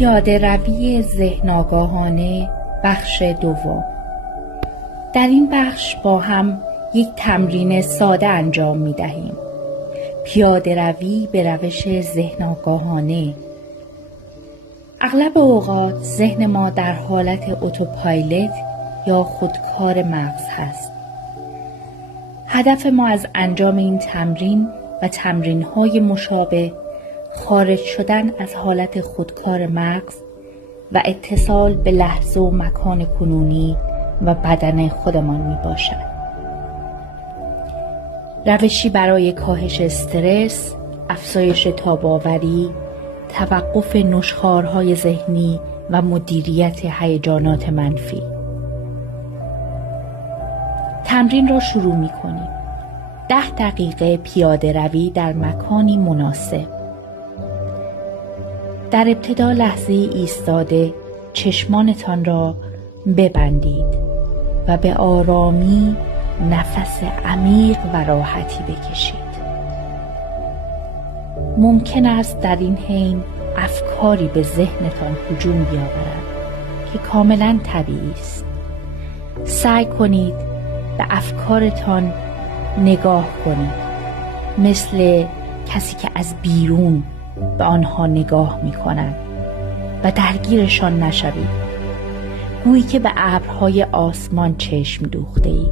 پیاده روی ذهن آگاهانه بخش دوم. در این بخش با هم یک تمرین ساده انجام می دهیم. پیاده روی به روش ذهن آگاهانه. اغلب اوقات ذهن ما در حالت اتوپایلوت یا خودکار مغز هست. هدف ما از انجام این تمرین و تمرین‌های مشابه خارج شدن از حالت خودکار مغز و اتصال به لحظه و مکان کنونی و بدن خودمان می باشد. روشی برای کاهش استرس، افزایش تاب‌آوری، توقف نشخوارهای ذهنی و مدیریت هیجانات منفی. تمرین را شروع می کنیم. 10 دقیقه پیاده روی در مکانی مناسب. در ابتدا لحظه ایستاده چشمانتان را ببندید و به آرامی نفس عمیق و راحتی بکشید. ممکن است در این حین افکاری به ذهنتان هجوم بیاورد که کاملا طبیعی است. سعی کنید به افکارتان نگاه کنید، مثل کسی که از بیرون به آنها نگاه می کند و درگیرشان نشوید. گویی که به ابرهای آسمان چشم دوخته اید.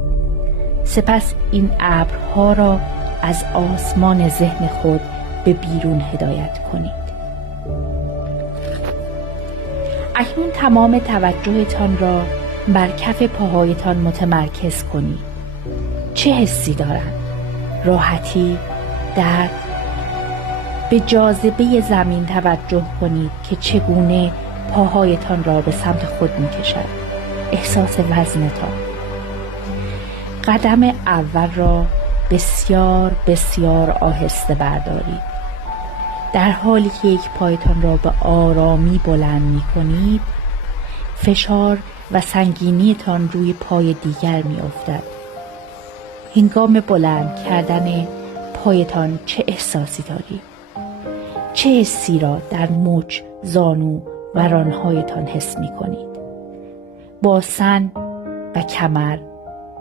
سپس این ابرها را از آسمان ذهن خود به بیرون هدایت کنید. اکنون تمام توجهتان را بر کف پاهایتان متمرکز کنید. چه حسی دارند؟ راحتی؟ درد؟ به جاذبه زمین توجه کنید که چگونه پاهایتان را به سمت خود می کشد. احساس وزنتان. قدم اول را بسیار بسیار آهسته بردارید. در حالی که یک پایتان را به آرامی بلند می کنید، فشار و سنگینیتان روی پای دیگر می افتد. هنگام بلند کردن پایتان چه احساسی دارید؟ چه حسی را در مچ، زانو و رانهایتان حس می کنید؟ باسن و کمر،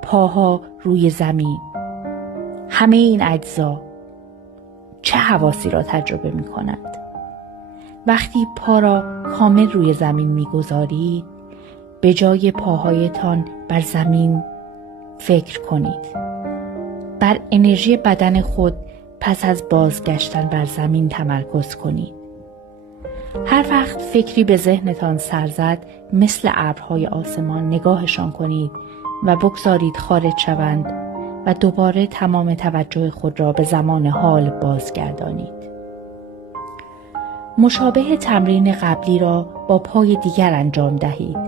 پاها روی زمین، همه این اجزا چه حواسی را تجربه می کنند؟ وقتی پا را کامل روی زمین می گذارید، به جای پاهایتان بر زمین فکر کنید. بر انرژی بدن خود پس از بازگشتن بر زمین تمرکز کنید. هر وقت فکری به ذهنتان سر زد، مثل ابرهای آسمان نگاهشان کنید و بگذارید خارج شوند و دوباره تمام توجه خود را به زمان حال بازگردانید. مشابه تمرین قبلی را با پای دیگر انجام دهید.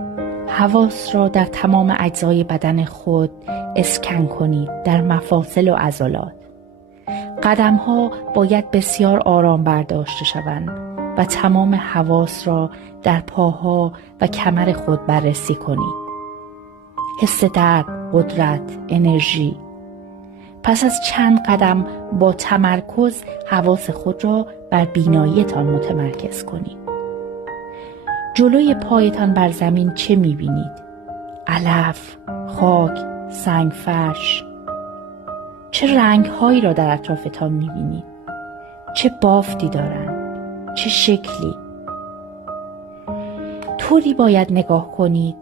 حواس را در تمام اجزای بدن خود اسکن کنید، در مفاصل و عضلات. قدم‌ها باید بسیار آرام برداشته شوند و تمام حواس را در پاها و کمر خود بررسی کنید. حس درد، قدرت، انرژی. پس از چند قدم با تمرکز حواس خود را بر بیناییتان متمرکز کنید. جلوی پایتان بر زمین چه می‌بینید؟ علف، خاک، سنگ فرش. چه رنگ‌هایی را در اطرافتان می‌بینید؟ چه بافتی دارند؟ چه شکلی؟ طوری باید نگاه کنید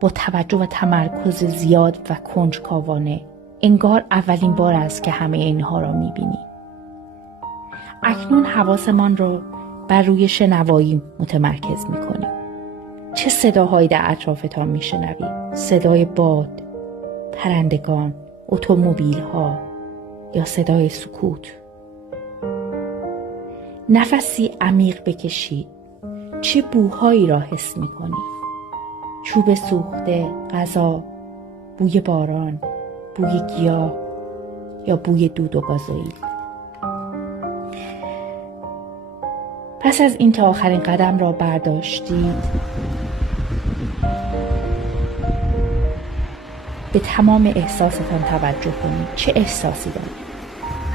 با توجه و تمرکز زیاد و کنجکاوانه، انگار اولین بار است که همه اینها را می‌بینید. اکنون حواسمان را بر روی شنوایی متمرکز می‌کنیم. چه صداهایی در اطرافتان می‌شنوید؟ صدای باد، پرندگان، اتومبیل‌ها یا صدای سکوت؟ نفسی عمیق بکشید. چه بوهایی را حس می‌کنید؟ چوب سوخته، غذا، بوی باران، بوی گیاه یا بوی دود و گازوئیل. پس از این تا آخرین قدم را برداشتید، به تمام احساستان توجه کنید. چه احساسی دارید؟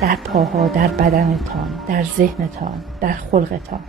در پاها، در بدنتان، در ذهنتان، در خلقتان.